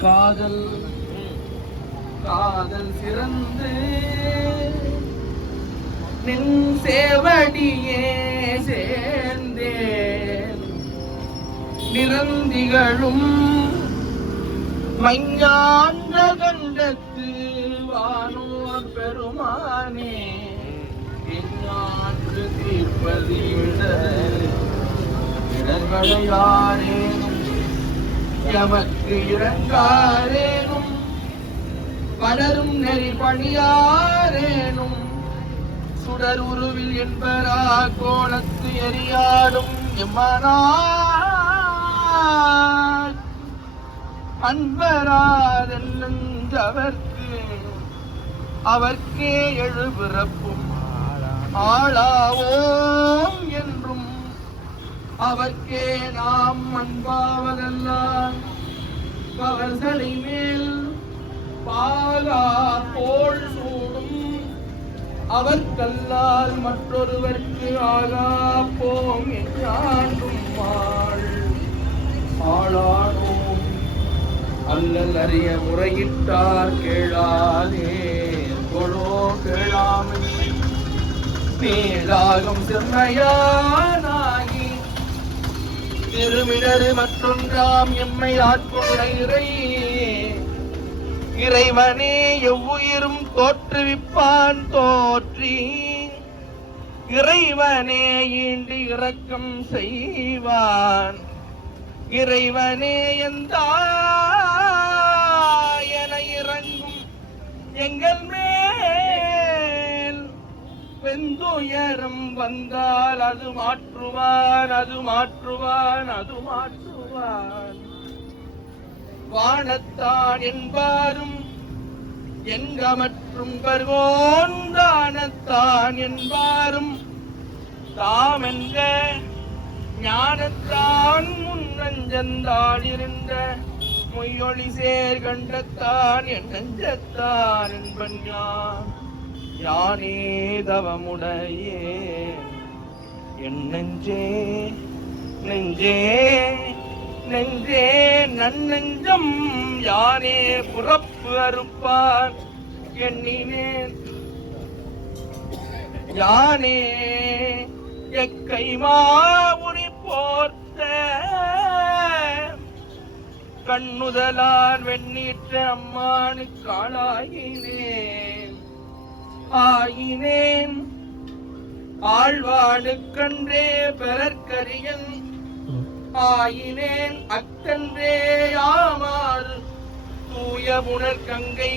காதல் காதல் சிறந்து நின் சேவடியே சேர்ந்தேன் நிரந்திகளும் மைஞான கண்டத்து வானோர் பெருமானே எஞ்ஞான்று தீர்ப்பதி இடர்களையாரேனும் எமக்கு இறங்காரேனும் பலரும் நெறி பணியாரேனும் சுடர் உருவில் என்பரா கோலத்து எரியாடும் எம்மனார் அன்பராதென்னவர்க்கு அவர்க்கே எழுபிறப்பும் ஆளாவோம் என்றும் அவர்க்கே நாம் அன்பாவதெல்லாம் பவர்களை மேல் பாலா போல் சூடும் அவர்கல்லால் மற்றொருவர்க்கு ஆளாப்போம் என்றாண்டும் ஆளானோம் அல்லல் அறிய முறையிட்டார் கேளாதே கொடோ கேளாமை மேலாகும் செம்மையானாகி திருமிடரு மற்றொன்றாம் எம்மை ஆட்கொண்ட இறைவனே எவ்வுயிரும் தோற்றுவிப்பான் தோற்றி இறைவனே ஈண்டு இரக்கம் செய்வான் இறைவனே எந்த என இறங்கும் எங்கள் மேல் வெந்துயரம் வந்தால் அது மாற்றுவான் அது மாற்றுவான் அது மாற்றுவான் வானத்தான் என்பாரும் எங்கமற்றும் பர்வோந்தானத்தான் என்பாரும் தாமென்ற ஞானத்தான் முன்னஞ்சந்தால் இருந்த மொய்யொளி சேர் கண்டத்தான் என் நெஞ்சத்தான் என்பன் யானே தவமுடையே என் நெஞ்சே நெஞ்சே நெஞ்சே நன்னெஞ்சம் யானே புறப்பு அறுப்பான் எண்ணினேன் யானே எக்கைமா உரி போர்த்த கண்ணுதலான் வெண்ணீற்ற அம்மானு காளாயினேன் ஆயினேன் ஆழ்வானுக்கன்றே பெறற்கரியன் ஆயினேன் அக்கன்றே யாமாறு தூய புனர் கங்கை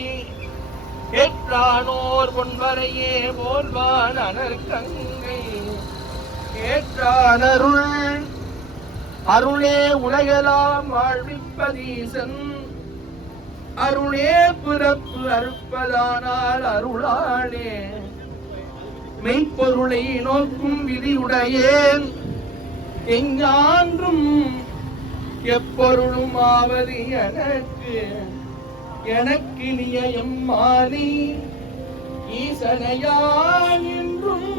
ஏற்றானோர் பொன்வரையே போல்வான் அனற்கங்கை ஏற்றானருள் அருளே உலகெல்லாம் வாழ்விப்பதீசன் அருளே பிறப்பு அறுப்பதானால் அருளானே மெய்ப்பொருளை நோக்கும் விதியுடையேன் எஞ்ஞான்றும் எப்பொருளும் ஆவது எனக்கினிய எம்மானி ஈசனையான் என்றும்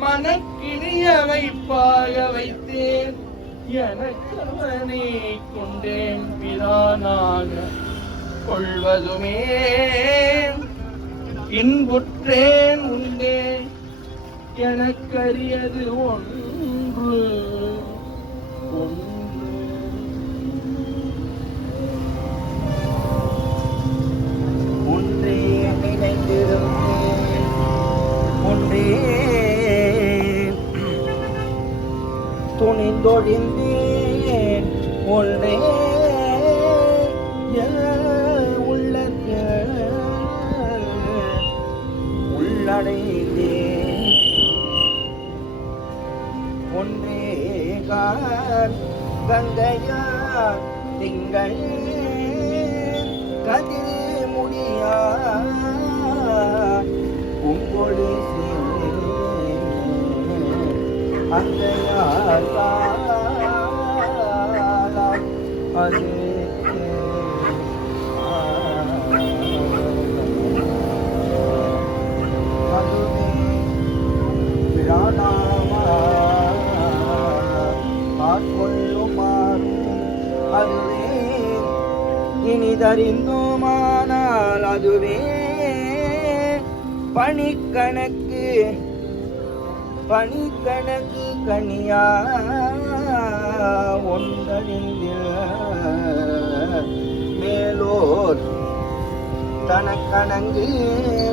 மனக்கினிய வைப்பாக வைத்தேன் எனக்கவனை கொண்டேன் பிரானாக கொள்வதுமே இன்புற்றேன் உண்டே எனக்கரியது ஒன்று ஒன்றே நினைந்திருந்தேன் ஒன்றே துணிந்தொழிந்தேன் ஒன்றே உள்ளடைந்தேன் ஒன்றே கங்கையார் திங்கள் கதிர் முடியா உங்கொழி அங்கையார் அது ஆட்கொள்ளுமாறு அதுவே இனிதறிந்தோமானால் அதுவே பணிக்கணக்கு கனியா ஒன்றறிந்தில் மேலோர் தனக்கணங்கு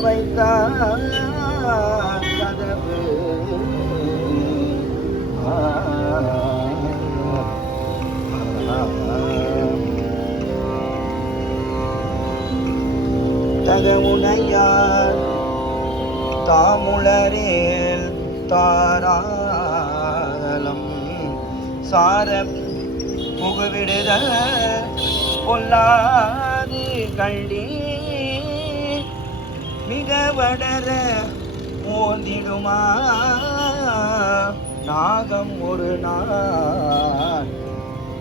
வைத்தார் கதவு தகவுனையார் தாமுளரேல் தாராளம் சார புகுவிடுத பொல்லாது கண்டி மிக வடர மோதிடுமா நாகம் ஒரு நாள்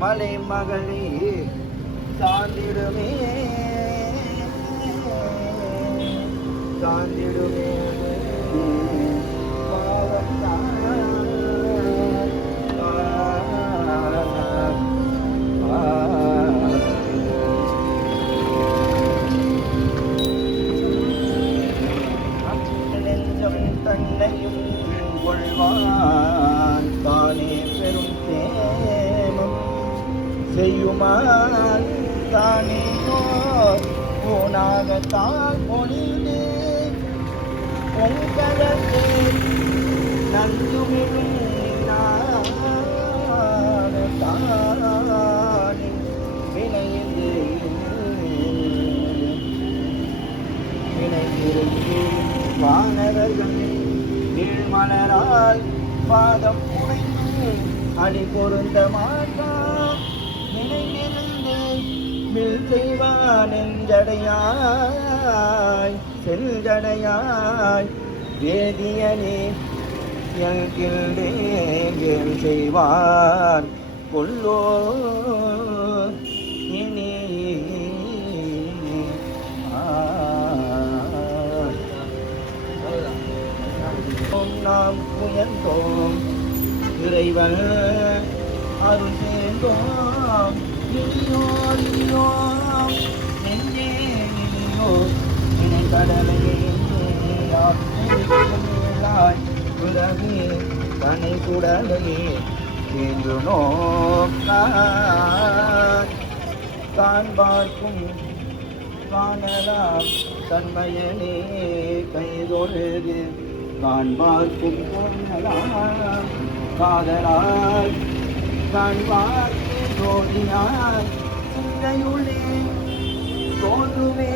மலை மகளே சார்ந்திடுமே நெஞ்சம் தன்னையும் கொள்வான் தானே பெரும் தேமம் செய்யுமான் தானேயோ போனாகத்தால் பொழிந்து பொங்கலத்தே நந்துமிழும் தானே வினையிருந்து வானவர்கள் நீழ்மலரால் பாதம் புனைந்து அடி பொருந்த மாட்டான் நினைந்திருந்து மில் செய்வான் நெஞ்சடையாய் செஞ்சடையாய் வேதியனே எங்கின்றேன் செய்வார் கொள்ளோ இனி நாம் முயன்றோம் இறைவன் அருள் சேர்ந்தோம் இனியோம் நெஞ்சே இனியோ இணை கடலையே உலகே தனி குடலையே என்று நோக்கான் பார்க்கும் காணலாம் தன்மையனே கைதொழுது காண்பார்க்கும் காணலாம் காதலாய் காண்பார்க்கு ஜோதியாய் சிந்தையுள்ளே தோன்றுமே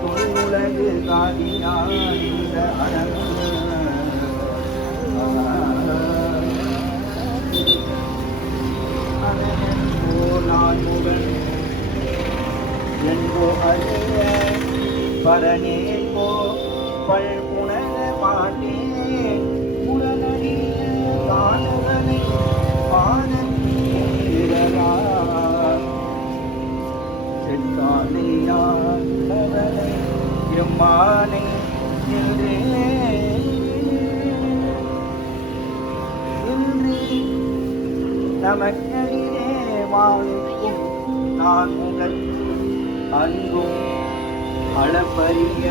தொல்லுலகு காதியாய் இந்த அழகு நான் முகன் என்போ அறிய பரணேன்போ பல்புணர மாட்டே புறநடிய காணவனை பாடலார் செத்தாலையார் அவனை எம்மானை இன்றே நமக்கடியே வாழ்க்கும் நான் முதல் அன்பும் அளப்பரிய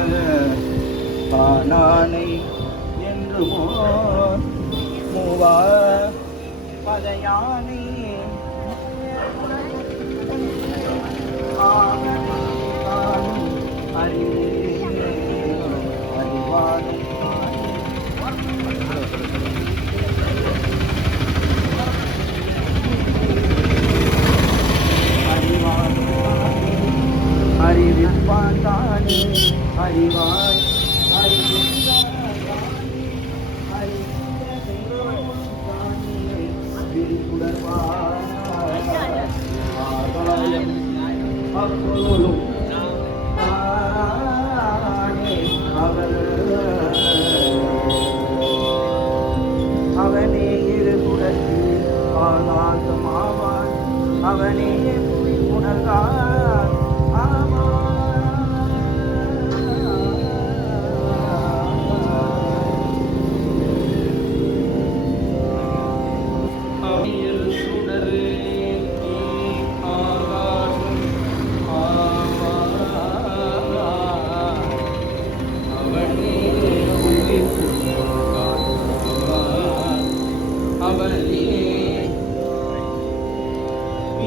பானானை என்று மூவா பதையானை அறிவே அறிவானை அறிவிப்பான் அறிவாய் அப்பொருளும் அவனே இருகுடத்து ஆகாசமாவான் அவனே புவி உணர்கான்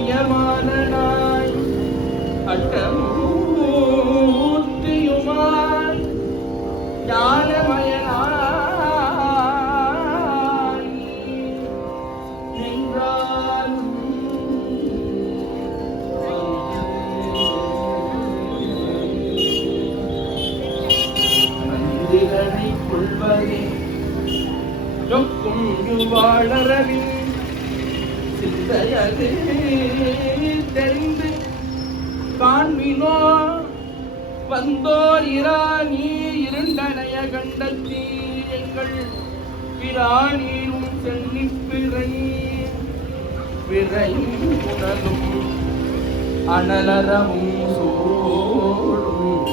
ஐயமானாய் அட்டமூர்த்தியுமாய் ஞானமயனாய் நின்றாலும் மந்திரனை கொள்வதே நொக்கும் வாழறவின் சிந்தையது தெரிந்து காண்மினோ வந்தோர் இராணி இருண்டனைய கண்டத்தி எங்கள் பிராணியும் சென்னிப்பிறை பிறை உணலும் அனலரமும் சோடும்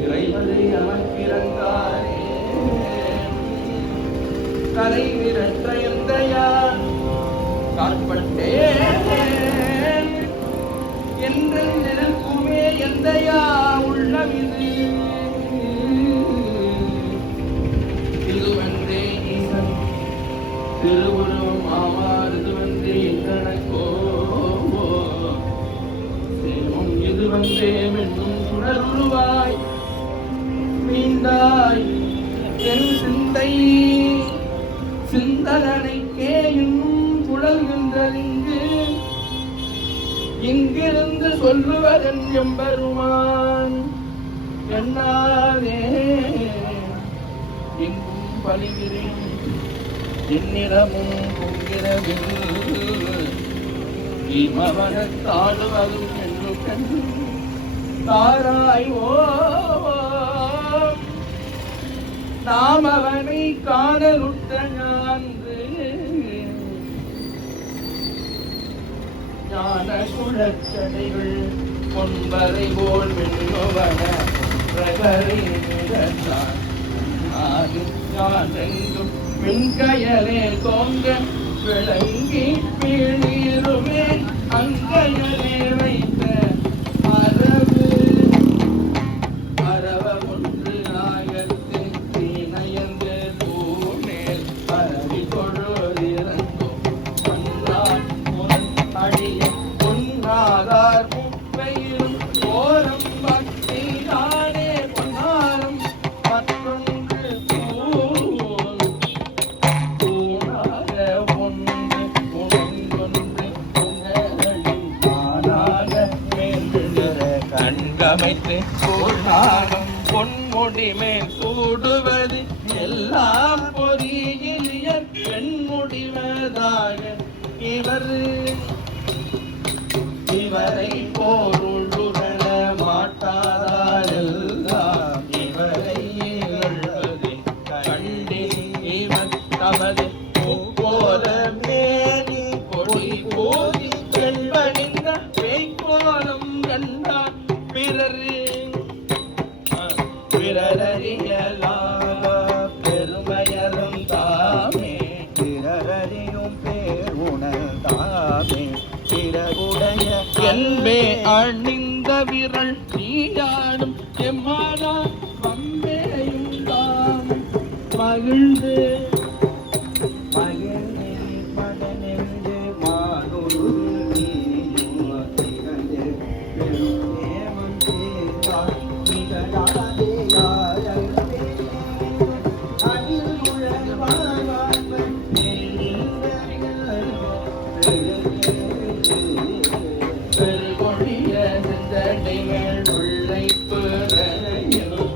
இறைவதை அமர்கிறங்காரே கரை விரற்ற எந்தையார் காட்பட்டேன் என்று நிற்குமே எந்தையா உள்ளமிது இதுவன்றே ஈசன் திருவுருவம் ஆவார் இதுவன்றே எங்கனக்கோ சேமம் இதுவன்றே மென்னும் சுடருருவாய் மீண்டாய் என் சிந்தை சிந்தனைக்கே இன்னும் புலல்கின்றதிங்கு இங்கிருந்து சொல்லுவதன் எம்பெருமான் என்னாலே எங்கும் பலிகிறேன் என்னிடமும் பொங்கிரவில் இமவனத்தாடுவதும் என்று கண்டு தாராய் ஓ நாம் அவனை காணலுற்ற ஞான்று ஞான குழச்சடைகள் பொன்பரை போல் வெண்ணுவன பிரகரை நிறத்தான் ஞானெங்கும் மின்கயலே தோங்க விளங்கி பிழிருமே அங்கயலே வைத்த அரவு அரவ ஒன்று ஆயத்தின் தீனயந்து தூணேல் அரவி பொழுதிறங்கும் பொன்னார் முரண் அழிய பொன்னாதார் முப்பையிலும் ஓரம் பக்தியானே பொன்னாரம் மற்றொன்று தூணாக ஒன்று உணர்ந்தொன்று உணரலில் தானாக மேல்விழுற கண்கமைத்து பூர்ணாகம் பொன்முடி மேல் சூடுவது எல்லாம் பொறியிலிய பெண்முடிவதாக இவரை போருள்ளுகழ மாட்டாரெல்லாம் இவரை எழுவது கண்டி இவர் தமது போல மேனி பொடி போதி செல்வனிந்த பேய்கோலம் கண்டார் பிறரறியலாக பெருமையரும் தாமே பிறரறியும் பேர் உணர்ந்தாமே பிறகுடைய என்பே அணிந்த விரல் நீயாடும் எம்மானா வம்பேயும் தாம் மகிழ்ந்து மகனென்று மானொரு பெருகொழிய செந்தடைகள் உள்ளை பிறையும்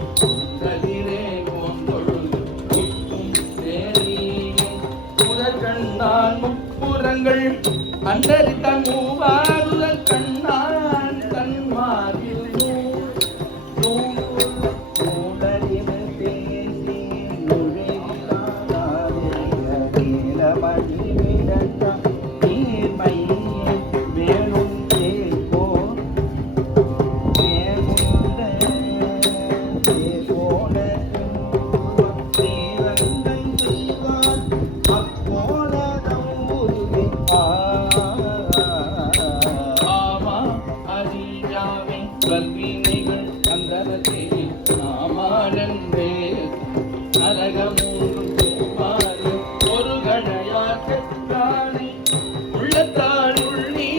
கதிரே போன்றொழுது உப்பும் தேரியும் முதற்கண்டான் முப்புறங்கள் அண்டரித்த மூவாறுதல் கண்ணான் தன்மாரில் கல்வினைகள் அந்தரத்தை நாமானந்தே நரகமூன்று தேமாறு ஒரு கணையாற்றானை உள்ளத்தால் உள்ளி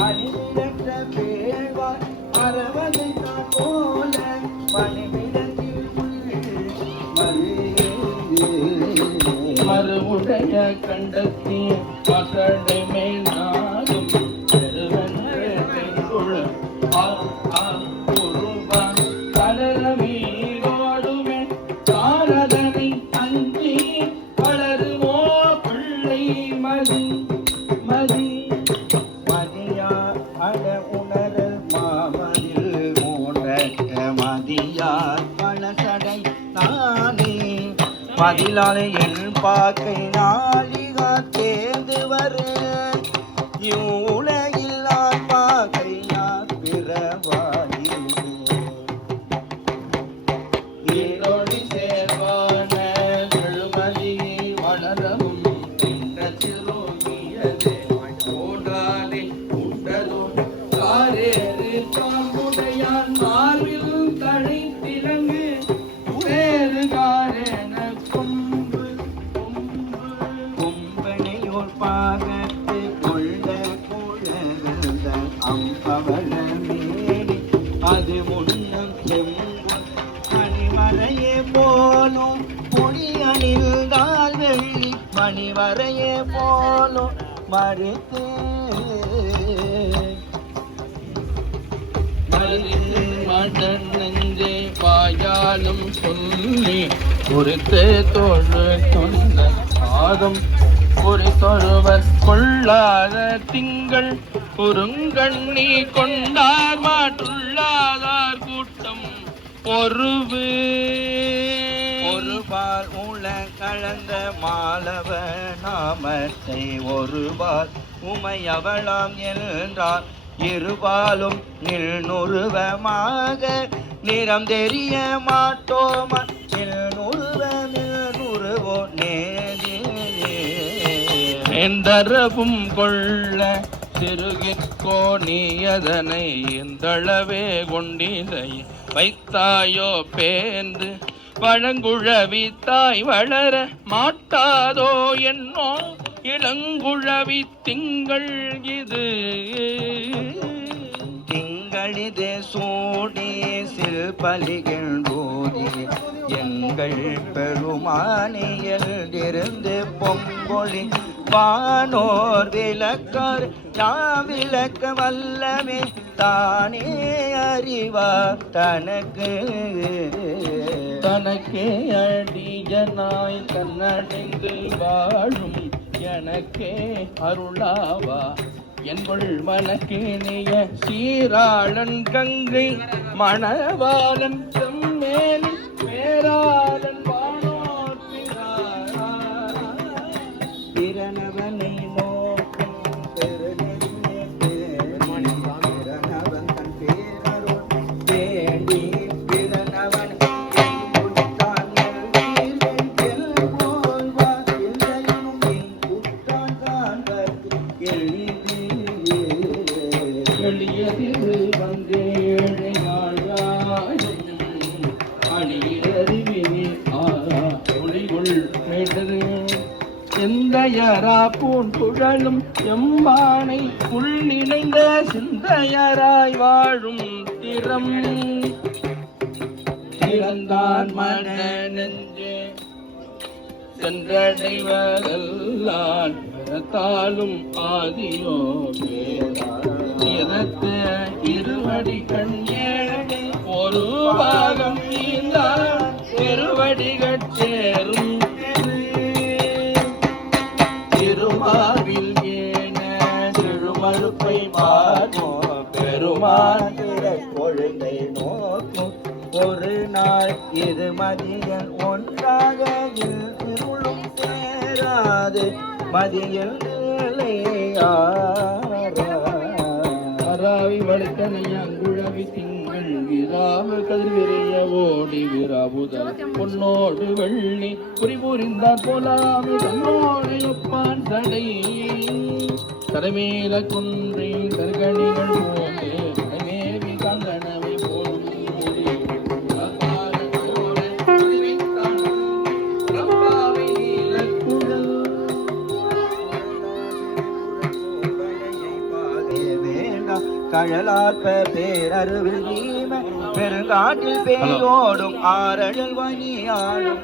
அணிவிழற்ற பேழ்வார் அரவனை தான் போல பணிவிடத்தில் மறுவுடைய கண்டத்தி மகளை மேல் நாடும் கலரவீரோடுமே தாரதனை அஞ்சி வளருமோ பிள்ளை மதி மதி மதியா அட உணரல் மாமதில் மூன்றற்ற மதியார் மனசடை நானே மதிலாலே என் பாக்கை நாளிகா தேர்ந்து வரு இவ்வுலகில் நான் பாக்கை நான் பிறவாடி ஈரோடி சேர்வான செழுமதியை வளரவும் இந்த சிறுமியதே ஓடாதே உண்டதோ காரேறு காம்புடையான் மார்பில் தழை திலங்கு வேறு காரேன கொம்பு கொம்பு கொம்பனையோர் பாகத்து கொள்ள குழந்த அம்பவள மேடி அது முன்னம் செம்பொன் மணிவரையே போலும் புலியணிந்தால் வெள்ளி மணிவரையே போலும் மறுத்து மடன் நெஞ்சே வாயாலும் சொல்லி குறித்து தோழு சொன்ன ஆதம் குறித்தொருவர் கொள்ளாத திங்கள் குறுங்கண்ணி கொண்டார் மாற்றுள்ளாதார் கூட்டம் ஒருவு ஒருபால் உள கலந்த மாலவ நாமத்தை ஒருபால் உமையவளாம் என்றார் இருபாலும் நில்நுருவமாக நிறம் தெரிய மாட்டோம நில்நுருவோ நேரே எந்தரவும் கொள்ள சிறுகிற்கோ நீயதனை எந்தளவே கொண்டிலை வைத்தாயோ பேந்து வழங்குழவி தாய் வளர மாட்டாதோ என்னோ இளங்குழவி திங்கள் இது திங்களிதே சூடி சில்பலிகின்றோதி எங்கள் பெருமானியில் இருந்து பொங்கொழி வானோர் விளக்கார் யாம் விளக்க வல்லமே தானே அறிவா தனக்கு தனக்கே அடிஜனாய் தன்னடைந்து வாழும் எனக்கே அருளாவா என்கொள் மனக்கேனைய சீராளன் கங்கை மணவாளன் செம்மேல் பேராளன் வானோர் பிறனவனை நோக்கும் பெருநெறிய பிறனவன் தன் பேரருள் வேண்டி பிறனவன் எளியதில் வந்தேழை நாளாயும் அணியறிவினி ஒளிகுள் மேட்டது எந்தையரா பூண்டுழலும் எம்பானை புல் நினைந்த சிந்தையராய் வாழும் திறம் திறந்தான் மன நெஞ்சே சென்றடைவதெல்லாம் பிறத்தாலும் ஆதியோ வேதத்து இருவடி கண்ணேழை ஒரு பாகம் நீந்தான் திருவடிகள் சேரும் திருமாவில் ஏன திருமழுப்பை பார்ப்போம் பெருமான் கொழுந்தை நோக்கும் ஒரு நாள் இது மதியன் ஒன்றாக இருளும் சேராது மதியில் அராவி வளர்த்தனையங்குழவி திங்கள் விராவ கதிர்விரைய ஓடி விராவுதல் பொன்னோடு வெள்ளி புரிபுரிந்தார் போலாமே தன்னோடு ஒப்பான் தடை தடமேல குன்றை கருகணிகள் போந்து மேவி கங்கணவை போலும் கழலாற்ப பேரருவில் வீம பெருங்காட்டில் பேயோடும் ஆரழல் வனியாடும்